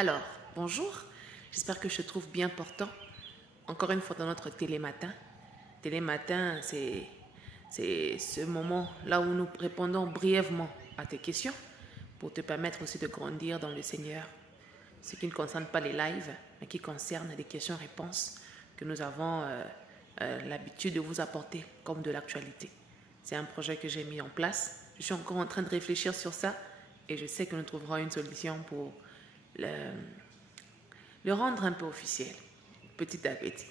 Alors, bonjour, j'espère que je te trouve bien portant. Encore une fois dans notre télématin. Télématin, c'est ce moment là où nous répondons brièvement à tes questions pour te permettre aussi de grandir dans le Seigneur. Ce qui ne concerne pas les lives, mais qui concerne les questions-réponses que nous avons l'habitude de vous apporter comme de l'actualité. C'est un projet que j'ai mis en place. Je suis encore en train de réfléchir sur ça et je sais que nous trouverons une solution pour le rendre un peu officiel, petit à petit.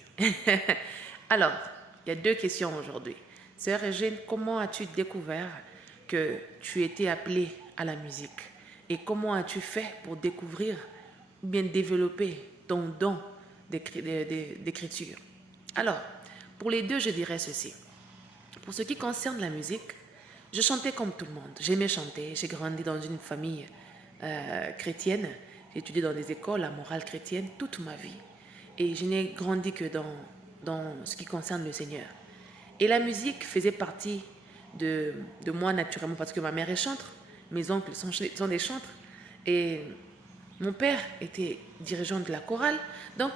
Alors, il y a deux questions aujourd'hui. Sœur Eugène, comment as-tu découvert que tu étais appelée à la musique? Et comment as-tu fait pour découvrir ou bien développer ton don d'écriture? Alors, pour les deux, je dirais ceci. Pour ce qui concerne la musique, je chantais comme tout le monde. J'aimais chanter. J'ai grandi dans une famille chrétienne. J'ai étudié dans des écoles à morale chrétienne toute ma vie. Et je n'ai grandi que dans ce qui concerne le Seigneur. Et la musique faisait partie de moi naturellement parce que ma mère est chantre, mes oncles sont des chantres et mon père était dirigeant de la chorale. Donc,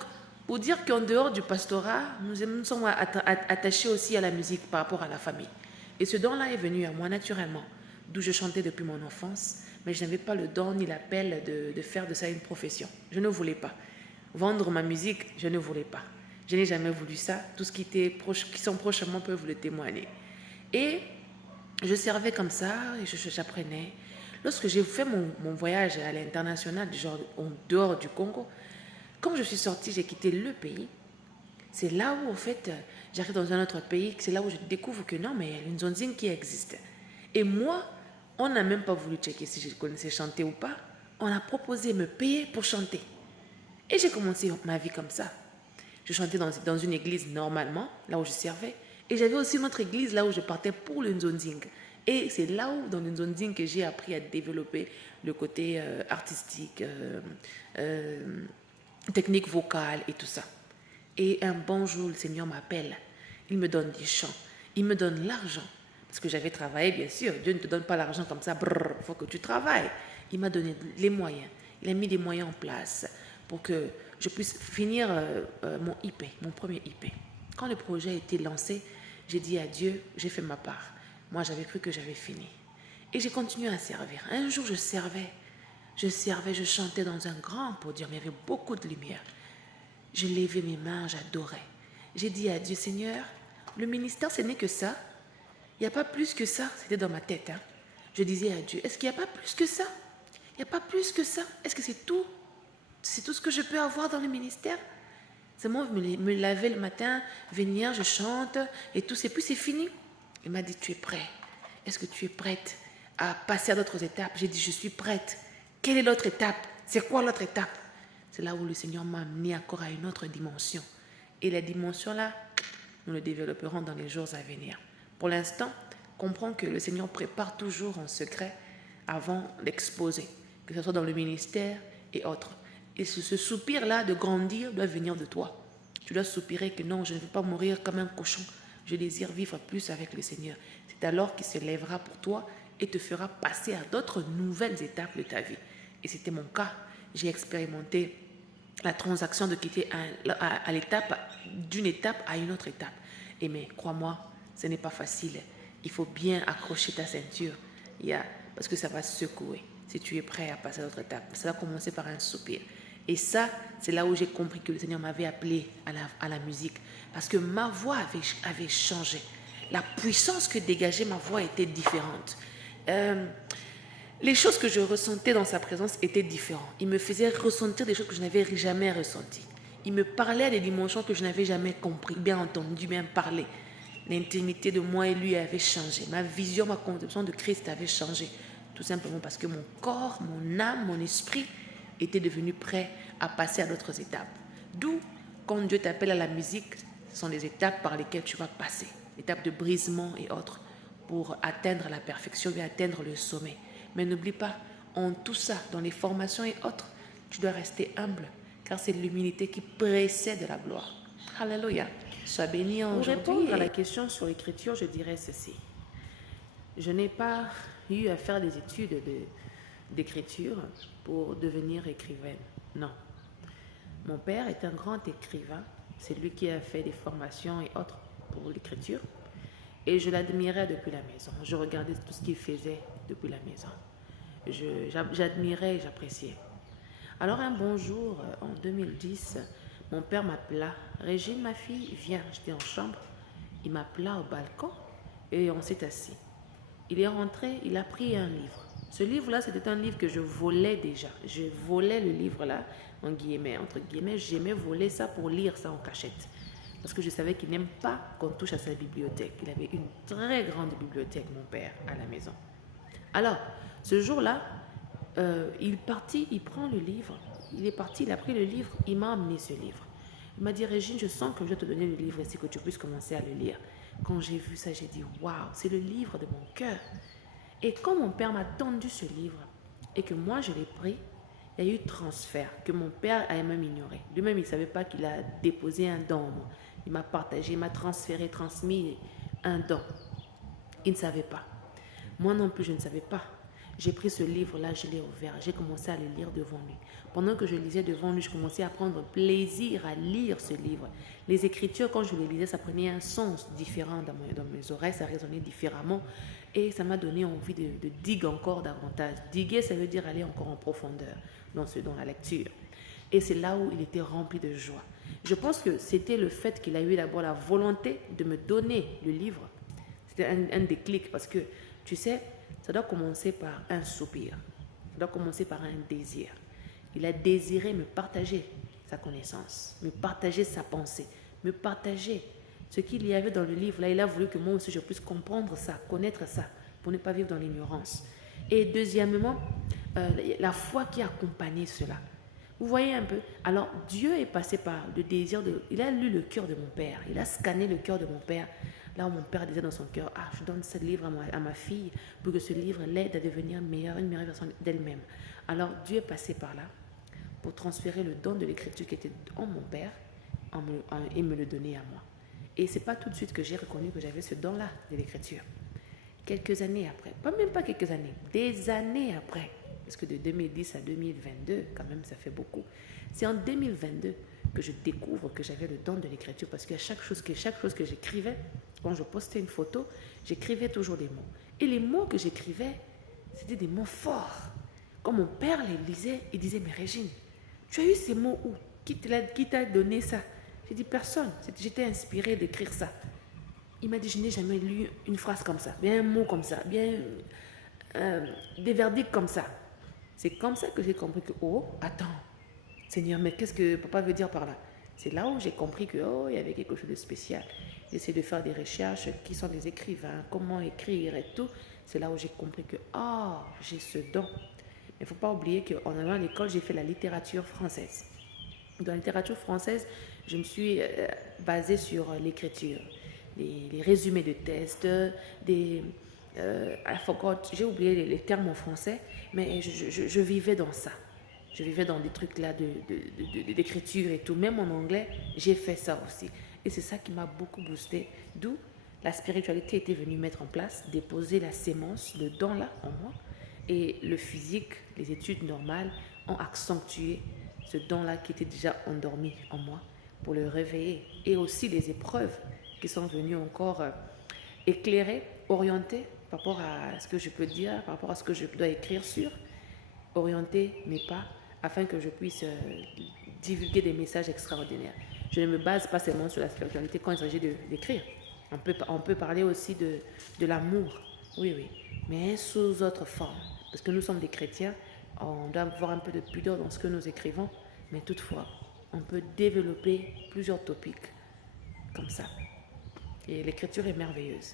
pour dire qu'en dehors du pastorat, nous sommes attachés aussi à la musique par rapport à la famille. Et ce don-là est venu à moi naturellement, d'où je chantais depuis mon enfance, mais je n'avais pas le don ni l'appel de faire de ça une profession. Je ne voulais pas. Vendre ma musique, je ne voulais pas. Je n'ai jamais voulu ça. Tout ce qui sont proches à moi peuvent le témoigner. Et je servais comme ça et j'apprenais. Lorsque j'ai fait mon voyage à l'international, genre en dehors du Congo, quand je suis sortie, j'ai quitté le pays. C'est là où, en fait, j'arrive dans un autre pays, c'est là où je découvre que non, mais il y a une zonzine qui existe. Et moi, on n'a même pas voulu checker si je connaissais chanter ou pas. On a proposé de me payer pour chanter. Et j'ai commencé ma vie comme ça. Je chantais dans une église normalement, là où je servais. Et j'avais aussi une autre église là où je partais pour le Nzonzing. Et c'est là où, dans le Nzonzing, que j'ai appris à développer le côté artistique, technique vocale et tout ça. Et un bon jour, le Seigneur m'appelle. Il me donne des chants. Il me donne l'argent. Parce que j'avais travaillé, bien sûr. Dieu ne te donne pas l'argent comme ça. Il faut que tu travailles. Il m'a donné les moyens. Il a mis des moyens en place pour que je puisse finir mon IP, mon premier IP. Quand le projet a été lancé, j'ai dit à Dieu, j'ai fait ma part. Moi, j'avais cru que j'avais fini. Et j'ai continué à servir. Un jour, je chantais dans un grand podium. Il y avait beaucoup de lumière. Je levais mes mains, j'adorais. J'ai dit à Dieu, Seigneur, le ministère, ce n'est que ça. Il n'y a pas plus que ça. C'était dans ma tête. Je disais à Dieu, est-ce qu'il n'y a pas plus que ça? Il n'y a pas plus que ça. Est-ce que c'est tout? C'est tout ce que je peux avoir dans le ministère? C'est moi, me laver le matin, venir, je chante et tout. Et puis c'est fini. Il m'a dit, tu es prêt? Est-ce que tu es prête à passer à d'autres étapes? J'ai dit, je suis prête. Quelle est l'autre étape? C'est quoi l'autre étape? C'est là où le Seigneur m'a amené encore à une autre dimension. Et la dimension-là, nous le développerons dans les jours à venir. Pour l'instant, comprends que le Seigneur prépare toujours en secret avant d'exposer, que ce soit dans le ministère et autres. Et ce soupir-là de grandir doit venir de toi. Tu dois soupirer que non, je ne veux pas mourir comme un cochon. Je désire vivre plus avec le Seigneur. C'est alors qu'il se lèvera pour toi et te fera passer à d'autres nouvelles étapes de ta vie. Et c'était mon cas. J'ai expérimenté la transaction de quitter à l'étape, d'une étape à une autre étape. Et mais crois-moi, ce n'est pas facile. Il faut bien accrocher ta ceinture. Parce que ça va secouer si tu es prêt à passer à l'autre étape. Ça va commencer par un soupir. Et ça, c'est là où j'ai compris que le Seigneur m'avait appelé à la musique. Parce que ma voix avait changé. La puissance que dégageait ma voix était différente. Les choses que je ressentais dans sa présence étaient différentes. Il me faisait ressentir des choses que je n'avais jamais ressenties. Il me parlait à des dimensions que je n'avais jamais compris, bien entendu, bien parlé. L'intimité de moi et lui avait changé. Ma vision, ma conception de Christ avait changé. Tout simplement parce que mon corps, mon âme, mon esprit étaient devenus prêts à passer à d'autres étapes. D'où, quand Dieu t'appelle à la musique, ce sont des étapes par lesquelles tu vas passer. Étapes de brisement et autres pour atteindre la perfection et atteindre le sommet. Mais n'oublie pas, en tout ça, dans les formations et autres, tu dois rester humble, car c'est l'humilité qui précède la gloire. Alléluia. Sois béni aujourd'hui. Pour répondre à la question sur l'écriture, je dirais ceci. Je n'ai pas eu à faire des études d'écriture pour devenir écrivaine. Non. Mon père est un grand écrivain. C'est lui qui a fait des formations et autres pour l'écriture. Et je l'admirais depuis la maison. Je regardais tout ce qu'il faisait depuis la maison. J'admirais et j'appréciais. Alors un bon jour, en 2010, mon père m'appela. Régine, ma fille, viens. J'étais en chambre. Il m'appela au balcon et on s'est assis. Il est rentré, il a pris un livre. Ce livre-là, c'était un livre que je volais déjà. Je volais le livre-là, en guillemets, entre guillemets. J'aimais voler ça pour lire ça en cachette. Parce que je savais qu'il n'aime pas qu'on touche à sa bibliothèque. Il avait une très grande bibliothèque, mon père, à la maison. Alors, ce jour-là, il est parti, il prend le livre. Il est parti, il a pris le livre, il m'a amené ce livre. Il m'a dit, Régine, je sens que je vais te donner le livre ici, que tu puisses commencer à le lire. Quand j'ai vu ça, j'ai dit, waouh, c'est le livre de mon cœur. Et quand mon père m'a tendu ce livre et que moi je l'ai pris, il y a eu transfert que mon père a même ignoré. Lui-même, il ne savait pas qu'il a déposé un don en moi. Il m'a partagé, il m'a transféré, transmis un don. Il ne savait pas. Moi non plus, je ne savais pas. J'ai pris ce livre-là, je l'ai ouvert, j'ai commencé à le lire devant lui. Pendant que je lisais devant lui, je commençais à prendre plaisir à lire ce livre. Les écritures, quand je les lisais, ça prenait un sens différent dans mes oreilles, ça résonnait différemment. Et ça m'a donné envie de diguer encore davantage. Diguer, ça veut dire aller encore en profondeur dans la lecture. Et c'est là où il était rempli de joie. Je pense que c'était le fait qu'il a eu d'abord la volonté de me donner le livre. C'était un déclic parce que, tu sais, ça doit commencer par un soupir. Ça doit commencer par un désir. Il a désiré me partager sa connaissance, me partager sa pensée, me partager ce qu'il y avait dans le livre. Là, il a voulu que moi aussi je puisse comprendre ça, connaître ça, pour ne pas vivre dans l'ignorance. Et deuxièmement, la foi qui accompagnait cela. Vous voyez un peu? Alors, Dieu est passé par le désir de... Il a lu le cœur de mon père. Il a scanné le cœur de mon père. Là où mon père disait dans son cœur, ah, je donne ce livre à ma fille pour que ce livre l'aide à devenir meilleure, une meilleure version d'elle-même. Alors, Dieu est passé par là pour transférer le don de l'écriture qui était en mon père et me le donner à moi. Et ce n'est pas tout de suite que j'ai reconnu que j'avais ce don-là de l'écriture. Quelques années après, même pas quelques années, des années après, parce que de 2010 à 2022, quand même, ça fait beaucoup. C'est en 2022 que je découvre que j'avais le don de l'écriture parce que chaque chose que j'écrivais, quand je postais une photo, j'écrivais toujours des mots. Et les mots que j'écrivais, c'était des mots forts. Quand mon père les lisait, il disait, mais Régine, tu as eu ces mots où? Qui t'a donné ça? J'ai dit, personne. J'étais inspirée d'écrire ça. Il m'a dit, je n'ai jamais lu une phrase comme ça, bien un mot comme ça, bien des verdicts comme ça. C'est comme ça que j'ai compris que, oh, attends, Seigneur, mais qu'est-ce que papa veut dire par là? C'est là où j'ai compris que, oh, il y avait quelque chose de spécial. J'essaie de faire des recherches, qui sont des écrivains, comment écrire et tout. C'est là où j'ai compris que, oh, j'ai ce don. Mais il ne faut pas oublier qu'en allant à l'école, j'ai fait la littérature française. Dans la littérature française, je me suis basée sur l'écriture, les résumés de tests, j'ai oublié les termes en français, mais je vivais dans ça. Je vivais dans des trucs là d'écriture et tout. Même en anglais, j'ai fait ça aussi. Et c'est ça qui m'a beaucoup boosté. D'où la spiritualité était venue mettre en place, déposer la sémence, le don là en moi. Et le physique, les études normales ont accentué ce don-là qui était déjà endormi en moi pour le réveiller. Et aussi les épreuves qui sont venues encore éclairer, orienter par rapport à ce que je peux dire, par rapport à ce que je dois écrire sur, orienter mes pas afin que je puisse divulguer des messages extraordinaires. Je ne me base pas seulement sur la spiritualité quand il s'agit d'écrire. On peut parler aussi de l'amour, oui, mais sous autre forme. Parce que nous sommes des chrétiens, on doit avoir un peu de pudeur dans ce que nous écrivons, mais toutefois, on peut développer plusieurs topics comme ça. Et l'écriture est merveilleuse.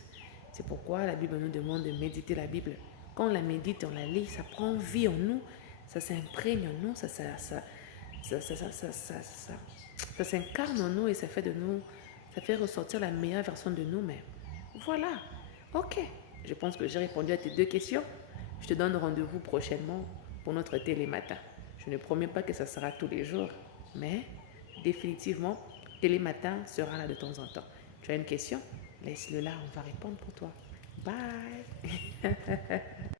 C'est pourquoi la Bible nous demande de méditer la Bible. Quand on la médite, on la lit, ça prend vie en nous, ça s'imprègne en nous, ça s'incarne en nous et ça fait de nous, ça fait ressortir la meilleure version de nous-mêmes. Voilà, ok. Je pense que j'ai répondu à tes deux questions. Je te donne rendez-vous prochainement pour notre télématin. Je ne promets pas que ça sera tous les jours, mais définitivement, télématin sera là de temps en temps. Tu as une question? Laisse-le là, on va répondre pour toi. Bye.